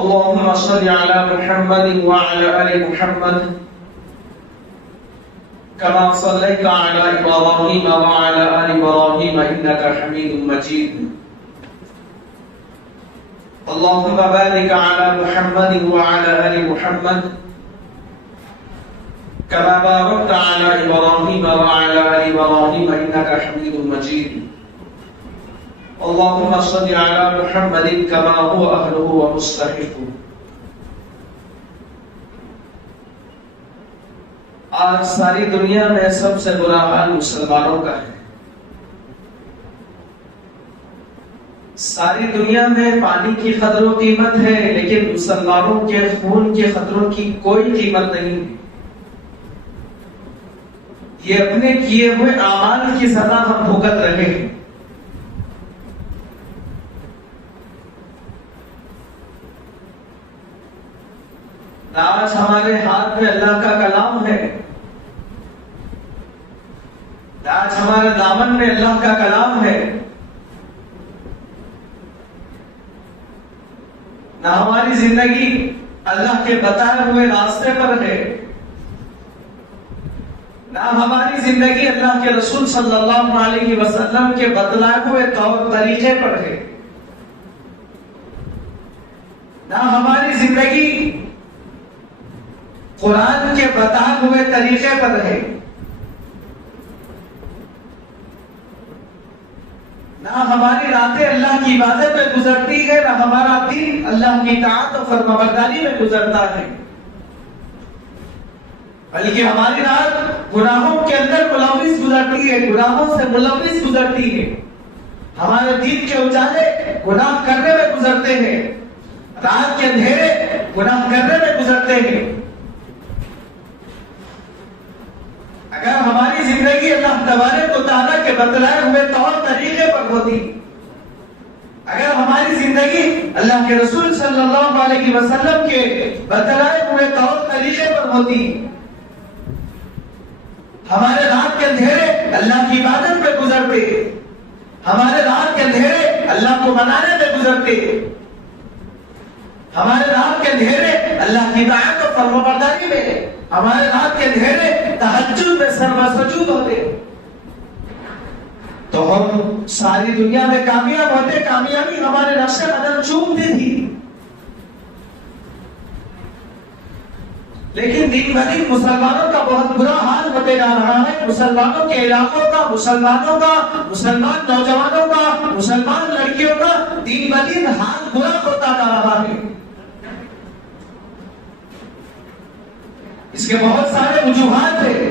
اللهم صل على محمد وعلى آل محمد كما صليت على إبراهيم وعلى آل إبراهيم إنك حميد مجيد. اللهم بارك على محمد وعلى آل محمد كما باركت على إبراهيم وعلى آل إبراهيم إنك حميد مجيد. اللهم صل على محمد كما هو أهله ومستحقه. آج ساری دنیا میں سب سے برا حال مسلمانوں کا ہے. ساری دنیا میں پانی کی قدر و قیمت ہے، لیکن مسلمانوں کے خون کے قطروں کی کوئی قیمت نہیں. یہ اپنے کیے ہوئے اعمال کی سزا ہم بھگت رہے ہیں. آج ہمارے ہاتھ میں اللہ کا کلام ہے، آج ہمارے دامن میں اللہ کا کلام ہے. نہ ہماری زندگی اللہ کے بتائے ہوئے راستے پر ہے، نہ ہماری زندگی اللہ کے رسول صلی اللہ علیہ وسلم کے بتلائے ہوئے طور طریقے پر ہے، نہ ہماری زندگی قرآن کے بتائے ہوئے طریقے پر ہے، نہ ہماری راتیں اللہ کی عبادت میں گزرتی ہے، نہ ہمارا دن اللہ کی اطاعت و فرمانبرداری میں گزرتا ہے، بلکہ ہماری رات گناہوں کے اندر ملوث گزرتی ہے، گناہوں سے ملوث گزرتی ہے. ہمارے دین کے اجالے گناہ کرنے میں گزرتے ہیں، رات کے اندھیرے گناہ کرنے میں گزرتے ہیں. اگر ہماری زندگی اللہ تبارک و تعالیٰ کے بتلائے ہوئے طور طریقے پر ہوتی، اگر ہماری زندگی اللہ کے رسول صلی اللہ علیہ وسلم کے بتلائے ہوئے طور طریقے پر ہوتی، ہمارے رات کے اندھیرے اللہ کی عبادت میں گزرتے، ہمارے رات کے اندھیرے اللہ کو منانے میں گزرتے، ہمارے رات کے اندھیرے اللہ کی اطاعت و فرمانبرداری میں، ہمارے رات کے اندھیرے تہجد میں سجود ہوتے، تو ہم ساری دنیا میں کامیاب ہوتے. کامیابی ہمارے نقش قدم چومتی تھی. لیکن دن بدن مسلمانوں کا بہت برا حال ہوتے جا رہا ہے. مسلمانوں کے علاقوں کا، مسلمانوں کا، مسلمان نوجوانوں کا، مسلمان لڑکیوں کا دن بدن حال برا ہوتا جا رہا ہے. اس کے بہت سارے وجوہات ہیں،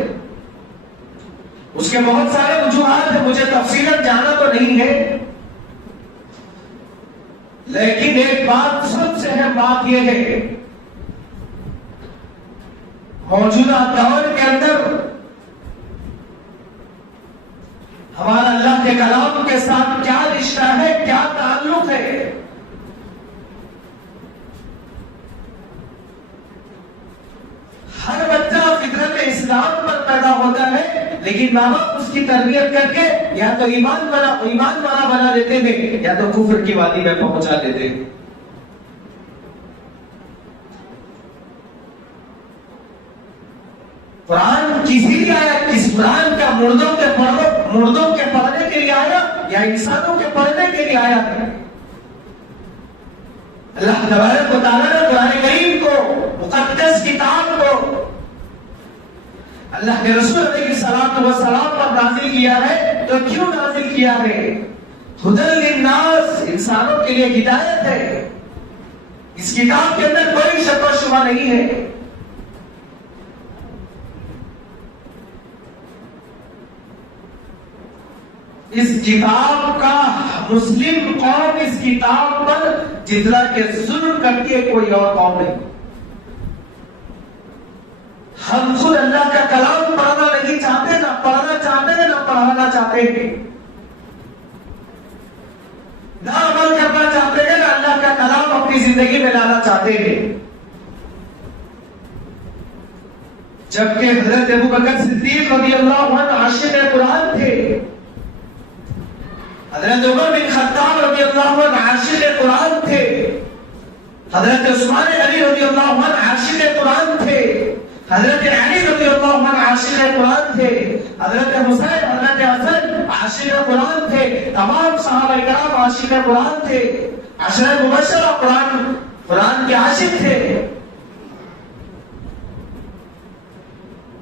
اس کے بہت سارے وجوہات ہیں، مجھے تفصیلاً جانا تو نہیں ہے، لیکن ایک بات سب سے اہم بات یہ ہے، موجودہ دور کے اندر ہمارا اللہ کے کلام کے ساتھ کیا رشتہ ہے، کیا تعلق ہے. ہر بچہ فطرت اسلام پر پیدا ہوتا ہے، لیکن ماں باپ اس کی تربیت کر کے یا تو ایمان والا بنا دیتے ہیں یا تو کفر کی وادی میں پہنچا دیتے ہیں. قرآن کسی آیا، کس قرآن کا مردوں کے پڑھنے کے لیے آیا یا انسانوں کے پڑھنے کے لیے آیا ہے؟ اللہ تبارک و تعالیٰ نے قرآن کریم کو، مقدس کتاب کو اللہ کے رسول علیہ الصلوۃ والسلام پر نازل کیا ہے. تو کیوں نازل کیا ہے؟ ہدی للناس، انسانوں کے لیے ہدایت ہے. اس کتاب کے اندر کوئی شک و شبہ نہیں ہے. اس کتاب کا مسلم قوم اس کتاب پر جتنا کہ ظلم کرتی ہے کوئی اور قوم نہیں. ہم خود اللہ کا کلام پڑھنا نہیں چاہتے، نہ پڑھنا چاہتے ہیں، نہ پڑھانا چاہتے ہیں، نہ عمل کرنا چاہتے ہیں، نہ اللہ کا کلام اپنی زندگی میں لانا چاہتے ہیں. جبکہ حضرت ابوبکر صدیق رضی اللہ عنہ عاشق قرآن تھے، حضرت عمر بن خطاب رضی اللہ عنہ عاشق قرآن تھے، حضرت عثمان علی رضی اللہ عنہ عاشق قرآن تھے، حضرت علی رضی اللہ عنہ عاشق قرآن تھے، حضرت حسین حضرت حسن عاشق قرآن تھے، تمام صحابہ کرام عاشق قرآن تھے، عشرہ مبشرہ قرآن کے عاشق تھے۔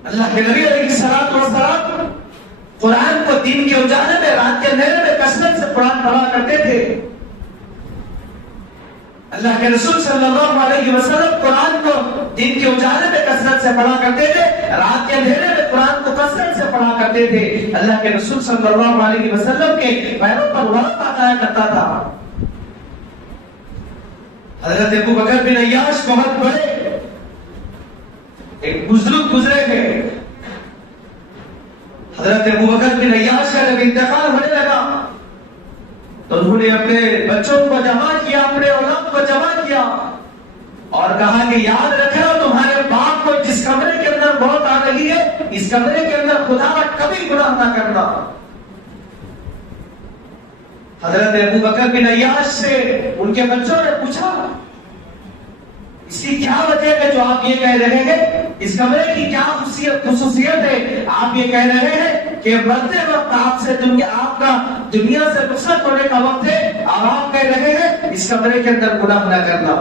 اللہ کے نبی علیہ الصلوۃ والسلام قرآن کو دین کے اجالے میں رات کے اندھیرے میں کثرت سے قرآن پڑھا کرتے تھے۔ اللہ کے رسول صلی اللہ علیہ وسلم قرآن کو دن کے اجالے میں کثرت سے پڑھا کرتے تھے، رات کے اندھیرے میں قرآن کو کثرت سے پڑھا کرتے تھے۔ اللہ کے رسول صلی اللہ علیہ وسلم کے پیروں پر وقت آیا کرتا تھا۔ حضرت ابو بکر بن عیاش بہت بڑے ایک بزرگ گزرے تھے۔ حضرت ابو بکر بن عیاش کا جب انتقال ہونے لگا تو انہوں نے اپنے بچوں کو جمع کیا، اپنے اولاد کو جمع کیا اور کہا کہ یاد رکھنا تمہارے باپ کو جس کمرے کے اندر موت آ رہی ہے، اس کمرے کے اندر خدا کا کبھی گناہ نہ کرنا۔ حضرت ابو بکر بن عیاش سے ان کے بچوں نے پوچھا اس کی کیا وجہ ہے جو آپ یہ کہہ رہے ہیں، اس کمرے کی کیا خصوصیت ہے، آپ یہ کہہ رہے ہیں کہ مرتے وقت آپ کا دنیا سے رخصت ہونے کا وقت ہے اور آپ کہہ رہے ہیں اس کمرے کے اندر گناہ نہ کرنا۔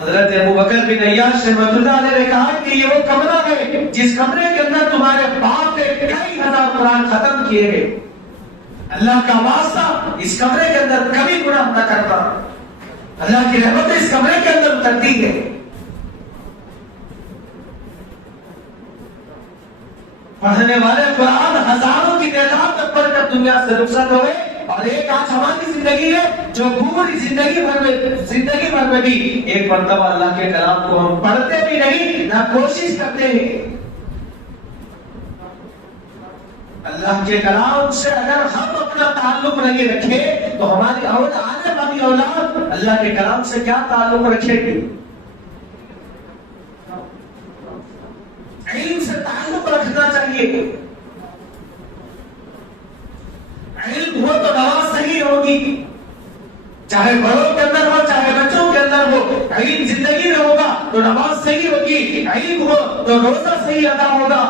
حضرت ابو بکر بن عیاش رحمۃ اللہ علیہ نے کہا کہ یہ وہ کمرہ ہے جس کمرے کے اندر تمہارے باپ نے کئی ہزار قرآن ختم کیے ہیں، اللہ کا واسطہ اس کمرے کے اندر کبھی گناہ نہ کرنا، اللہ کی رحمت اس کمرے کے اندر اترتی ہے۔ پڑھنے والے قرآن ہزاروں کی تعداد تک پڑھ کر دنیا سے رخصت ہوئے، اور ایک آج ہماری زندگی ہے جو پوری زندگی بھر میں بھی ایک مرتبہ اللہ کے کلام کو ہم پڑھتے بھی نہیں نہ کوشش کرتے ہیں۔ اللہ کے کلام سے اگر ہم اپنا تعلق نہیں رکھے تو ہماری آنے والی اولاد اللہ کے کلام سے کیا تعلق رکھے گی؟ علم سے تعلق رکھنا چاہیے۔ علم ہو تو نماز صحیح ہوگی، چاہے بڑوں کے اندر ہو چاہے بچوں کے اندر ہو، علم زندگی میں ہوگا تو نماز صحیح ہوگی، علم ہو تو روزہ صحیح ادا ہوگا،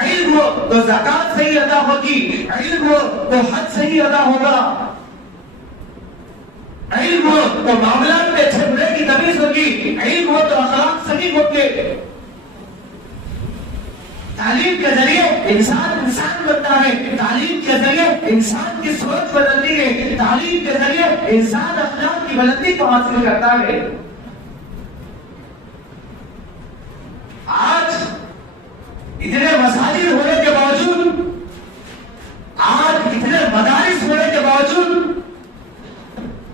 علم ہو تو زکات صحیح ادا ہوگی، علم ہو تو حج صحیح ادا ہوگا، علم ہو تو معاملات میں اچھے برے کی تمیز ہوگی، علم ہو تو اخلاق صحیح ہوں گے۔ تعلیم کے ذریعے انسان بنتا ہے، تعلیم کے ذریعے انسان کی سوچ بدلتی ہے، تعلیم کے ذریعے انسان اخلاق کی بلندی کو حاصل کرتا ہے۔ آج اتنے مساجد ہونے کے باوجود، آج اتنے مدارس ہونے کے باوجود،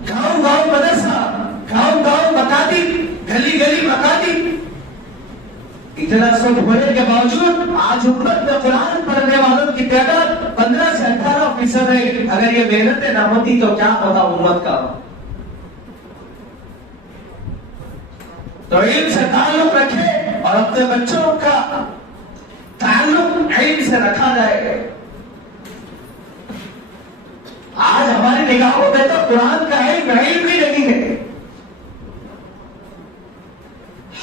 گاؤں گاؤں مدرسہ، گاؤں گاؤں مکاتب، گلی گلی مکاتب، اتنا سب ہونے کے باوجود آج امت میں قرآن پڑھنے والوں کی تعداد 15 سے 18% ہے۔ اگر یہ محنتیں نہ ہوتی تو کیا ہوتا امت کا؟ تو علم سے تعلق رکھے اور اپنے بچوں کا تعلق علم سے رکھا جائے۔ آج ہماری نگاہوں میں تو قرآن کا علم بھی نہیں ہے۔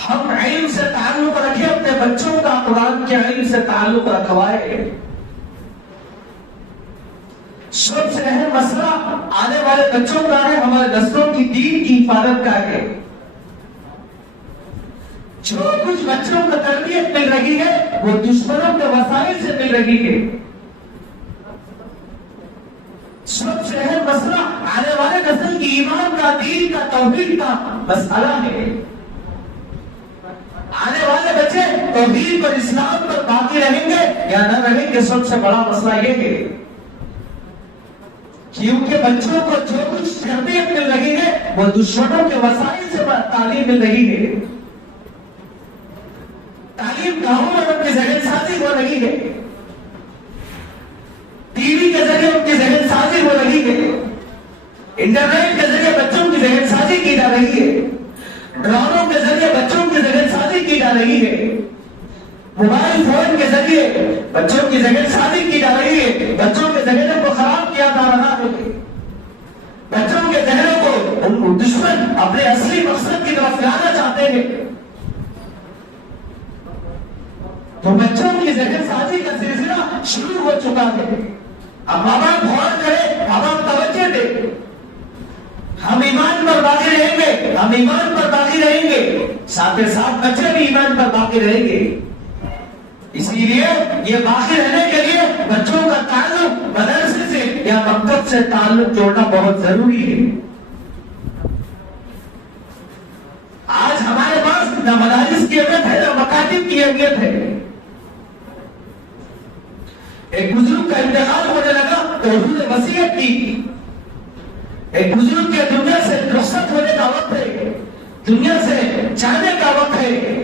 ہم علم سے تعلق رکھیں، اپنے بچوں کا قرآن کے علم سے تعلق رکھوائے۔ سب سے اہم مسئلہ آنے والے بچوں کا ہے، ہمارے نسلوں کی دین کی حفاظت کا ہے۔ جو کچھ بچوں کو تربیت مل رہی ہے وہ دشمنوں کے وسائل سے مل رہی ہے۔ سب سے اہم مسئلہ آنے والے نسل کی ایمان کا، دین کا، توحید کا مسئلہ ہے۔ آنے والے بچے توحید اور اسلام پر باقی رہیں گے یا نہ رہیں گے، سب سے بڑا مسئلہ یہ ہے کیونکہ بچوں کو جو کچھ تربیت مل رہی ہے وہ دشمنوں کے وسائل سے تعلیم مل رہی ہے۔ تعلیم گاؤں میں ان کی ذہن سازی ہو رہی ہے، ٹی وی کے ذریعے ان کی ذہن سازی ہو رہی ہے، انٹرنیٹ کے ذریعے بچوں کی ذہن سازی کی جا رہی ہے، ڈراموں کے ذریعے بچوں کی ذہن سازی کی جا رہی ہے، موبائل فون کے ذریعے بچوں کی ذہن سازی کی جا رہی ہے، بچوں کے ذہنوں کو خراب کیا جا رہا ہے، بچوں کے ذہنوں کو دشمن اپنے اصلی مقصد کی طرف لانا چاہتے ہیں. تو بچوں کی ذہن سازی کا سلسلہ شروع ہو چکا ہے. اب ماں باپ غور کرے, ماں باپ توجہ دے. ہم ایمان پر باقی رہیں گے, ہم ایمان پر باقی رہیں گے, ساتھ ساتھ بچے بھی ایمان پر باقی رہیں گے. اسی لیے یہ باقی رہنے کے لیے بچوں کا تعلق مدرسے سے یا مکتب سے تعلق جوڑنا بہت ضروری ہے. آج ہمارے پاس نہ مدارس کی اہمیت ہے نہ مکاتب کی اہمیت ہے. ایک بزرگ کا انتقال ہونے لگا تو حضور نے وصیت کی. ایک بزرگ کے دنیا سے رخصت ہونے کا وقت ہے, دنیا سے جانے کا وقت ہے.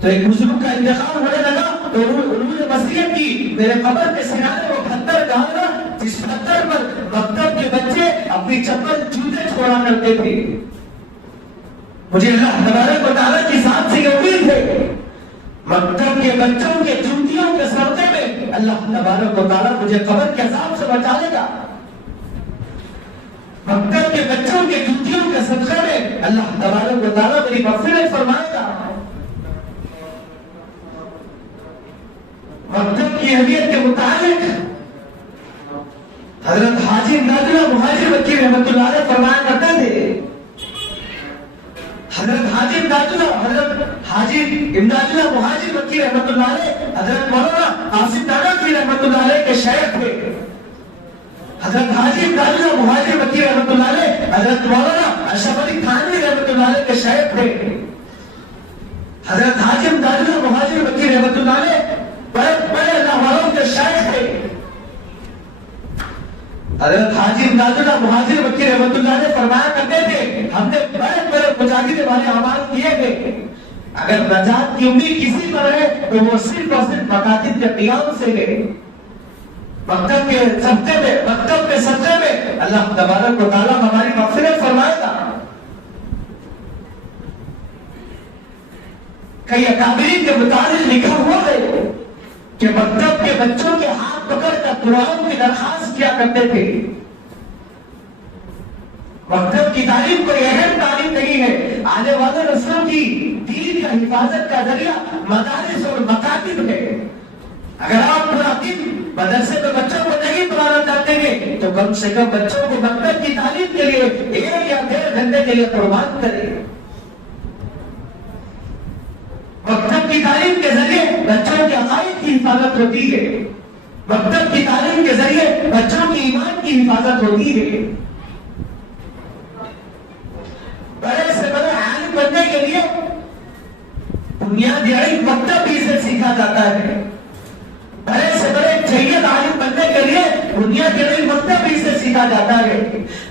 تو ایک بزرگ کا انتقال ہونے لگا تو انہوں نے وصیت کی, میرے قبر کے سہارے وہ پتھر ڈالنا جس پتھر پر مکتب کے بچے اپنی چپل جوتے چھوڑا کرتے تھے. مجھے اللہ تبارک و تعالیٰ کی ذات سے یہ امید ہے, مکتب کے بچوں کے جوتیوں کے صدقے میں اللہ تبارک و تعالیٰ مجھے قبر کے عذاب سے بچا لے گا. مکتب کے بچوں کے جوتیوں کے صدقے میں اللہ تبارک و تعالیٰ میری مغفرت فرمائے گا. مکتب کی اہمیت کے متعلق حضرت حاجی امداد اللہ مہاجر مکی رحمۃ اللہ علیہ فرمایا کرتے تھے. حضرت حاجی امداد اللہ مہاجر مکی رحمۃ اللہ علیہ حضرت مولانا قاسم نانوتوی رحمۃ اللہ علیہ کے شیخ تھے. حضرت حاجی امداد اللہ مہاجر مکی رحمۃ اللہ علیہ حضرت مولانا اشرف علی تھانوی رحمۃ اللہ علیہ کے شیخ تھے. حضرت حاجی امداد اللہ مہاجر مکی رحمۃ اللہ علیہ بڑے اللہ والوں کے شیخ تھے. حضرت حاجی امداد اللہ مہاجر مکی رحمۃ اللہ علیہ فرمایا کرتے تھے, ہم نے بڑے بڑے مجاہد والے اعمال کیے گئے, اگر نجات کی امید کسی پر ہے تو وہ صرف اور صرف مکاتب کے قیام سے ہے. مکتب کے صدقے میں اللہ تبارک و تعالیٰ ہماری مغفرت فرمائے گا. کئی اکابرین کے متعلق لکھا ہوا ہے کہ مکتب کے بچوں کے ہاتھ پکڑ کر قرآن کی درخواست کیا کرتے تھے. مکتب کی تعلیم کوئی اہم تعلیم نہیں ہے, آنے والے نسلوں کی دین کا حفاظت کا ذریعہ مدارس اور مکاتب ہے. اگر آپ پورا دن مدرسے میں بچوں کو نہیں پڑھانا چاہتے ہیں تو کم سے کم بچوں کو مکتب کی تعلیم کے لیے 1 یا 1.5 گھنٹے کے لیے قربان کریں. مکتب کی تعلیم کے ذریعے بچوں کے عقائد کی حفاظت ہوتی ہے. مکتب کی تعلیم کے ذریعے بچوں کی ایمان کی حفاظت ہوتی ہے. بڑے سے بڑے عالم بننے کے لیے بنیادی علم مکتب ہی سے سیکھا جاتا ہے. بڑے سے بڑے جید عالم بننے کے لیے بنیادی علم مکتب ہی سے سیکھا جاتا ہے.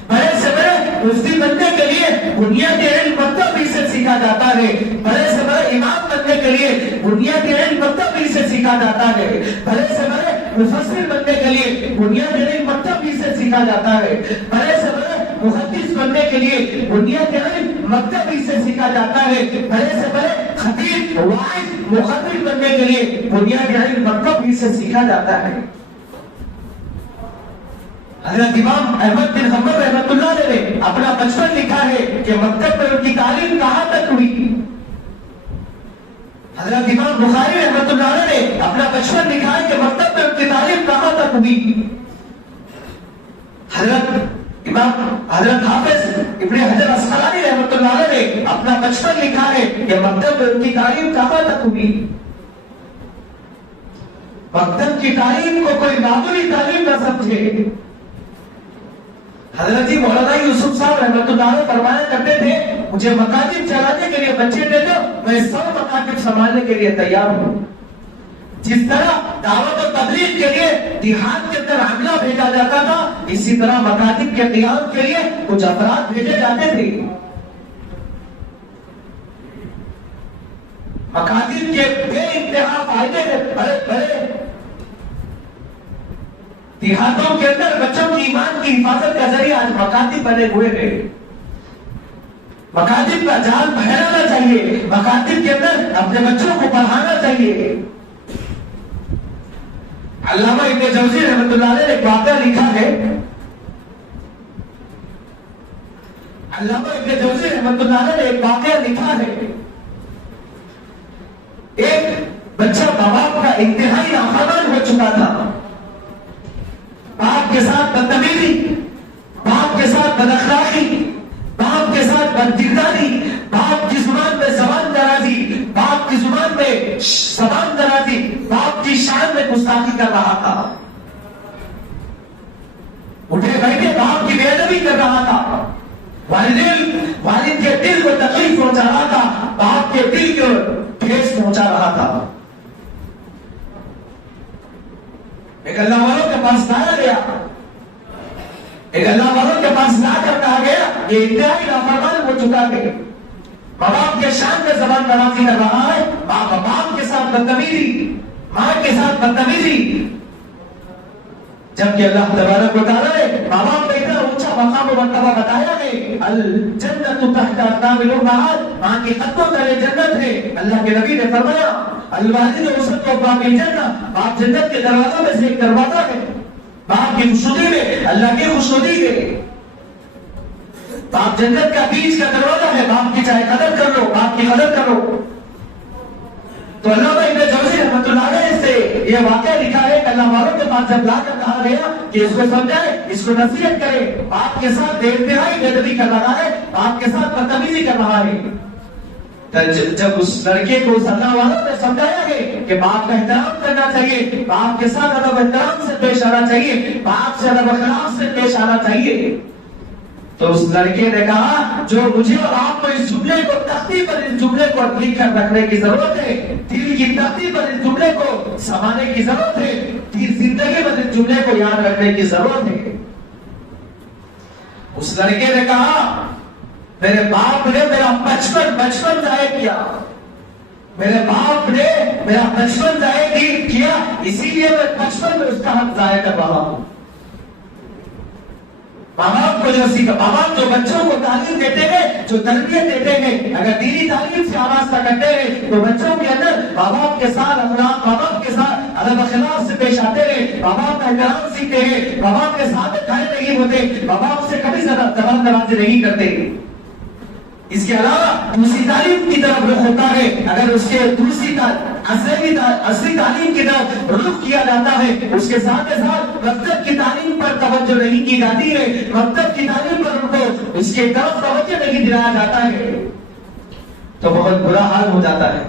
بڑے سے بڑے مفتی بننے کے لیے بنیادی علم مکتب ہی سے سیکھا جاتا ہے. بڑے سے بڑے امام بننے کے لیے بنیادی علم مکتب ہی سے سیکھا جاتا ہے. بڑے سے بڑے مفسر بننے کے لیے بنیادی علم مکتب ہی سے سیکھا جاتا ہے. بڑے سے بڑے محدث بننے کے لیے بنیادی علم مکتب ہی سے سیکھا جاتا ہے. بڑے سے بڑے خطیب واعظ محدث بننے کے لیے بنیادی علم مکتب ہی سے سیکھا جاتا ہے. حضرت امام احمد بن حنبل رحمۃ اللہ علیہ نے اپنا بچپن لکھا ہے کہ مکتب میں ان کی تعلیم کہاں تک ہوئی. حضرت امام بخاری رحمۃ اللہ علیہ نے اپنا بچپن لکھا ہے کہ مکتب میں ان کی تعلیم کہاں تک ہوئی. حضرت حافظ ابن حجر اسقلانی رحمۃ اللہ علیہ نے اپنا بچپن لکھا ہے کہ مکتب میں ان کی تعلیم کہاں تک ہوئی. مکتب کی تعلیم کو کوئی معمولی تعلیم نہ سمجھے. حضرت مولانا یوسف صاحب رحمۃ اللہ علیہ فرمایا کرتے تھے, مجھے مکاتب چلانے کے لیے بچے دے دو, میں 100 مکاتب سنبھالنے کے لیے تیار ہوں. جس طرح دعوت و تبلیغ کے لیے دیہات کے اندر عملہ بھیجا جاتا تھا, اسی طرح مکاتب کے قیام کے لیے کچھ افراد بھیجے جاتے تھے. مکاتب کے بے انتہا فائدے بڑے بڑے دیہاتوں کے اندر بچوں کی ایمان کی حفاظت کا ذریعہ آج مکاتب بنے ہوئے ہیں. مکاتب کا جال پھیلانا چاہیے, مکاتب کے اندر اپنے بچوں کو پڑھانا چاہیے. علامہ ابن جوزی رحمۃ اللہ علیہ نے ایک واقعہ لکھا ہے. علامہ ابن جوزی رحمۃ اللہ علیہ نے ایک واقعہ لکھا ہے. ایک بچہ ماں باپ کا انتہائی نافرمان ہو چکا تھا. باپ کے ساتھ بدتمیزی، باپ کے ساتھ بد اخلاقی، باپ کے ساتھ بدکرداری، باپ کی زبان میں زبان درازی، باپ کی زبان میں زبان درازی، باپ کی شان میں گستاخی کر رہا تھا. اٹھے بیٹھے باپ کی بے ادبی کر رہا تھا. والد کے دل کو تکلیف پہنچا رہا تھا، باپ کے دل کو ٹھیس پہنچا رہا تھا. ایک اللہ والوں کے پاس لایا گیا، ایک اللہ والوں کے پاس لا کر کہا گیا یہ انتہائی نافرمان ہو چکا ہے، ماں باپ کے شان میں زبان درازی کر رہا ہے، باپ کے ساتھ بدتمیزی، ماں کے ساتھ بدتمیزی. جبکہ اللہ تبارک و تعالیٰ نے ماں باپ کا اتنا اونچا مقام و مرتبہ بتایا ہے، الجنت تحت اقدام الامہات، ماں کے قدموں تلے جنت ہے. اللہ کے نبی نے فرمایا الوالد اوسط باب الجنہ، باپ جنت کے دروازوں میں سے ایک دروازہ ہے. باپ کی خوشنودی میں اللہ کی خوشنودی ہے. باپ جنت کا بیچ کا دروازہ ہے. باپ کی چاہے قدر کر لو، باپ کی قدر کرو. تو علامہ ابن جوزی رحمۃ اللہ علیہ سے یہ واقعہ لکھا ہے کہ اللہ والوں کے پاس جب لا کر کہا گیا کہ اس کو سمجھائے، اس کو نصیحت کرے، باپ کے ساتھ بے انتہائی بے ادبی کر رہا ہے، باپ کے ساتھ بدتمیزی کر رہا ہے. جب اس لڑکے کو اس اللہ والوں نے سمجھایا ہے کہ باپ کا احترام کرنا چاہیے، باپ کے ساتھ ادب احترام سے پیش آنا چاہیے، باپ سے ادب اخلاق سے پیش آنا چاہیے، تو اس لڑکے نے کہا جو مجھے اور آپ کو اس جملے کو تختی پر اس جملے کو لکھ کر رکھنے کی ضرورت ہے، دل کی تختی پر اس جملے کو سمانے کی ضرورت ہے، زندگی پر اس جملے کو یاد رکھنے کی ضرورت ہے. اس لڑکے نے کہا میرے باپ نے میرا بچپن ضائع کیا، میرے باپ نے میرا بچپن ضائع کیا، اسی لیے میں بچپن میں اس کا حق ضائع کر رہا ہوں. ماں باپ کو جو سیکھا، ماں باپ جو بچوں کو تعلیم دیتے ہیں، جو تربیت دیتے ہیں، اگر دینی تعلیم سے آراستہ کرتے ہیں تو بچوں کے اندر ماں باپ کے ساتھ اخلاق، ماں باپ کے ساتھ ادب اخلاق سے پیش آتے ہیں، ماں باپ کا احترام سیکھتے ہیں، ماں باپ کے ساتھ کھڑے نہیں ہوتے، ماں باپ سے کبھی زبان درازی نہیں کرتے. اس کے علاوہ دوسری تعلیم کی طرف رخ ہوتا ہے. اگر اس کے دوسری اصلی تعلیم کی طرف رخ کیا جاتا ہے، اس کے ساتھ مکتب کی تعلیم پر توجہ نہیں کی جاتی ہے، مکتب کی تعلیم پر ان کو اس کے طرف توجہ نہیں دلایا جاتا ہے، تو بہت برا حال ہو جاتا ہے.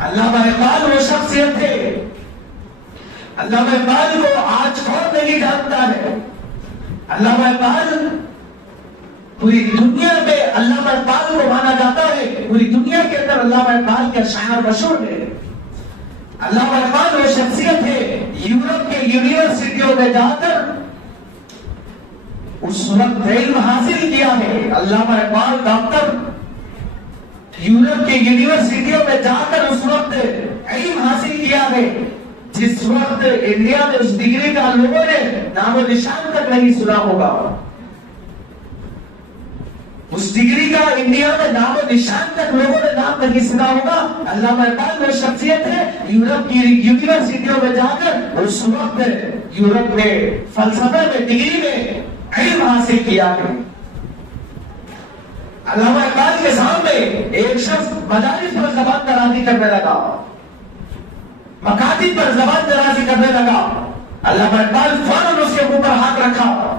علامہ اقبال وہ شخصیت تھے، علامہ اقبال کو آج کون نہیں جانتا ہے. علامہ اقبال پوری دنیا میں علامہ اقبال کو مانا جاتا ہے، پوری دنیا کے اندر علامہ اقبال کے اشعار مشہور ہے. علامہ اقبال وہ شخصیت ہے، یورپ کے یونیورسٹیوں میں جا کر اس وقت علم حاصل کیا ہے. علامہ اقبال ڈاکٹر یورپ کے یونیورسٹیوں میں جا کر اس وقت علم حاصل کیا ہے جس وقت انڈیا میں اس ڈگری کا لوگوں نے نام و نشان تک نہیں سنا ہوگا. اس ڈگری کا انڈیا میں نام و نشان تک لوگوں نے نام نہیں سنا ہوگا. علامہ اقبال وہ شخصیت ہے، یورپ کی یونیورسٹیوں میں جا کر اس وقت یورپ میں فلسفے میں ڈگری میں علم حاصل کیا ہے. علامہ اقبال کے سامنے ایک شخص مدارس پر زبان درازی کرنے لگا، مکاتب پر زبان درازی کرنے لگا. علامہ اقبال فوراً اس کے منہ پر ہاتھ رکھا،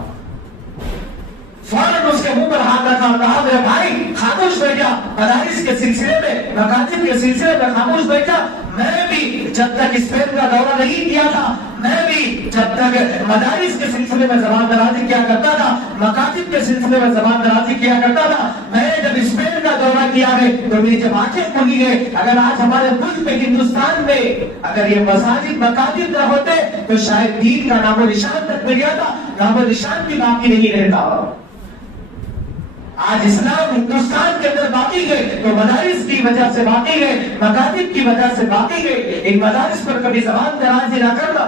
فوراً اس کے منہ پر ہاتھ رکھا، کہا میرے بھائی خاموش بیٹھ جا. مدارس کے سلسلے میں، مکاتب کے سلسلے میں خاموش بیٹھ جا. میں بھی جب تک اسپین کا دورہ نہیں کیا تھا، میں بھی جب تک مدارس کے سلسلے میں زبان درازی کیا کرتا تھا، مکاتب کے سلسلے میں زبان درازی کیا کرتا تھا. میں نے جب اسپین کا دورہ کیا ہے تو میری جب آنکھیں کھلی ہے. اگر آج ہمارے ملک میں، ہندوستان میں اگر یہ مساجد مکاتب نہ ہوتے تو شاید دین کا نام و نشان تک مل جاتا، نام و نشان بھی باقی نہیں رہتا. آج اسلام ہندوستان کے اندر باقی ہے تو مدارس کی وجہ سے باقی ہے، مکاتب کی وجہ سے باقی ہے. ان مدارس پر کبھی زبان درازی نہ کرنا.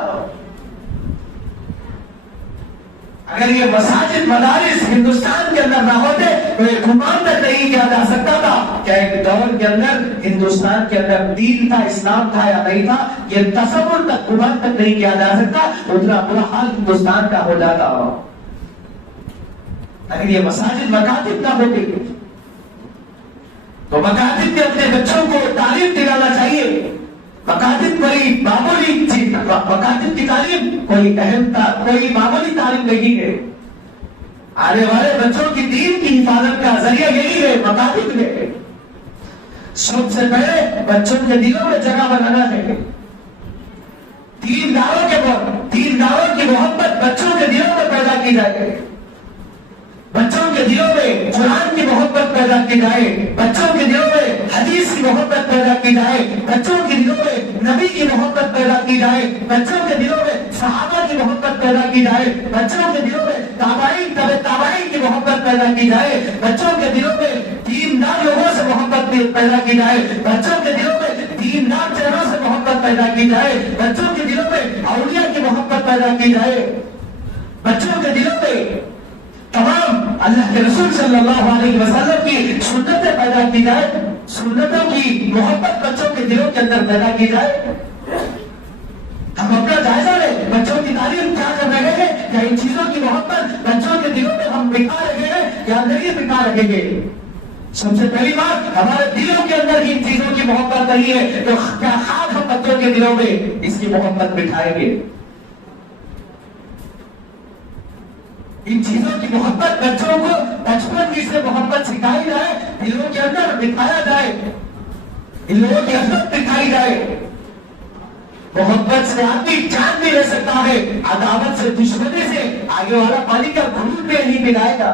اگر یہ مساجد مدارس ہندوستان کے اندر نہ ہوتے تو یہ گمان تک نہیں کیا جا سکتا تھا کہ ایک دور کے اندر ہندوستان کے اندر دین تھا، اسلام تھا یا نہیں تھا. یہ تصور تک، گمان تک نہیں کیا جا سکتا. اتنا برا حال ہندوستان کا ہو جاتا. اگر یہ مساجد مکاتب نہ ہوتے تو مکاتب میں اپنے بچوں کو تعلیم دلانا چاہیے. مکاتب کوئی معمولی چیز، مکاتب کی تعلیم کوئی کوئی معمولی تعلیم نہیں ہے. آنے والے بچوں کی دین کی حفاظت کا ذریعہ یہی ہے، مکاتب ہے. سب سے پہلے بچوں کے دلوں میں جگہ بنانا ہے. دینداروں کی محبت بچوں کے دلوں میں پیدا کی جائے. بچوں کے دلوں میں قرآن کی محبت پیدا کی جائے. بچوں کے دلوں میں حدیث کی محبت پیدا کی جائے. بچوں کے دلوں میں نبی کی محبت پیدا کی جائے. بچوں کے دلوں میں صحابہ کی محبت پیدا کی جائے. بچوں کے دلوں میں تابعین کی محبت پیدا کی جائے. بچوں کے دلوں میں دیندار لوگوں سے محبت پیدا کی جائے. بچوں کے دلوں میں دیندار چہروں سے محبت پیدا کی جائے. بچوں کے دلوں میں اولیاء کی محبت پیدا کی جائے. بچوں کے دلوں میں تمام اللہ کے رسول صلی اللہ علیہ وسلم کی سنتیں پیدا کی جائے. سنتوں کی محبت بچوں کے دلوں کے اندر پیدا کی جائے. ہم اپنا جائزہ لیں، بچوں کی تعلیم کیا کر رہے ہیں؟ کیا ان چیزوں کی محبت بچوں کے دلوں میں ہم بٹھا رہے ہیں یا نہیں بٹھا رہے ہیں؟ سب سے پہلی بات، ہمارے دلوں کے اندر ان چیزوں کی محبت نہیں ہے تو کیا خاص ہم بچوں کے دلوں میں اس کی محبت بٹھائیں گے؟ ان چیزوں کی محبت بچوں کو بچپن کی سے محبت سکھائی جائے، دلوں کے اندر بٹھایا جائے، ان لوگوں کی عزت دکھائی جائے. محبت سے آدمی جان بھی لے سکتا ہے، عداوت سے دشمنی سے آگے والا پانی کا گھونٹ بھی نہیں پلائے گا.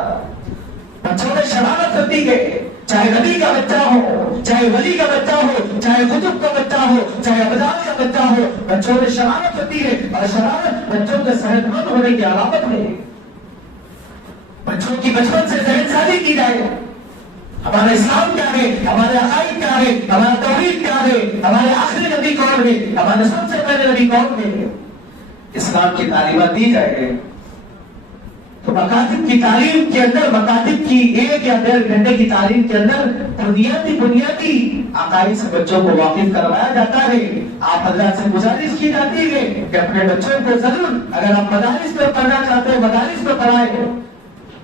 بچوں میں شرارت ہوتی ہے، چاہے نبی کا بچہ ہو، چاہے ولی کا بچہ ہو، چاہے قطب کا بچہ ہو، چاہے ابدال کا بچہ ہو، بچوں میں شرارت ہوتی ہے اور شرارت بچوں کے صحت مند ہونے کی علامت ہے. بچوں کی بچپن سے ذہن سازی کی جائے. ہمارا اسلام کیا ہے، ہمارے عقائد کیا ہے، ہمارا توحید کیا ہے، ہمارے آخری نبی کون ہے، ہمارے سب سے پہلے نبی کون ہے، اسلام کی تعلیمات دی جائے. تو مکاتب کی تعلیم کے اندر، مکاتب کی 1 یا 1.5 گھنٹے کی تعلیم کے اندر بنیادی عقائد سے بچوں کو واقف کروایا جاتا ہے. آپ حضرات سے گزارش کی جاتی ہے کہ اپنے بچوں کو ضرور، اگر آپ مدارس میں پڑھنا چاہتے ہیں مدارس میں پڑھائیں.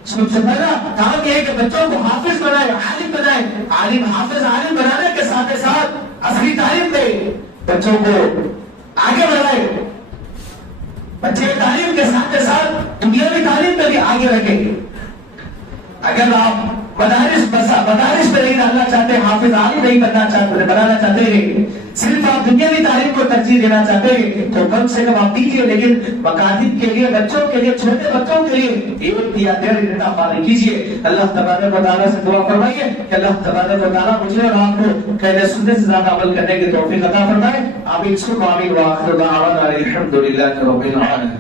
سب سے پہلا کام یہ ہے کہ بچوں کو حافظ بنائے، عالم بنائے. عالم حافظ عالم بنانے کے ساتھ ساتھ اصلی تعلیم دے، بچوں کو آگے بڑھائے. بچے تعلیم کے ساتھ ساتھ دنیاوی تعلیم میں بھی آگے رکھے. اگر آپ مدارس میں نہیں ڈالنا چاہتے، حافظ عالم نہیں بنانا چاہتے ہیں، صرف آپ دنیاوی تعلیم کو ترجیح دینا چاہتے ہیں تو کم سے کم آپ دیجیے، لیکن مکاتب کے لیے بچوں کے لیے، چھوٹے بچوں کے لیے 1 یا 1.5 گھنٹہ فارغ کیجیے. اللہ تبارک و تعالیٰ سے دعا فرمائیے کہ اللہ تبارک و تعالیٰ مجھے اور آپ کو قید سنت سے زیادہ عمل کرنے کی توفیق عطا فرمائے. آمین ثم آمین. وآخر دعوانا الحمد للہ رب العالمین.